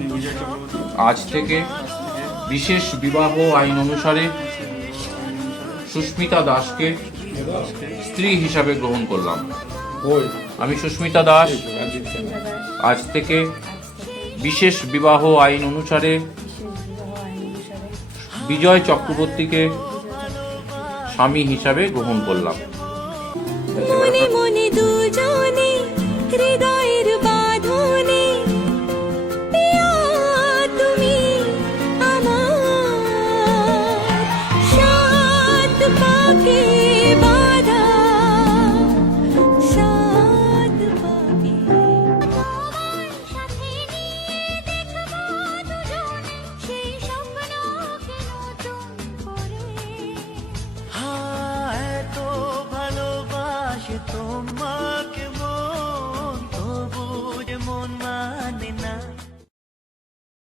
আমি বিজয় চক্রবর্তী আজ থেকে বিশেষ বিবাহ আইন অনুসারে সুস্মিতা দাসকে স্ত্রী হিসাবে গ্রহণ করলাম। আমি সুস্মিতা দাস আজ থেকে বিশেষ বিবাহ আইন অনুসারে বিজয় চক্রবর্তীকে স্বামী হিসাবে গ্রহণ করলাম।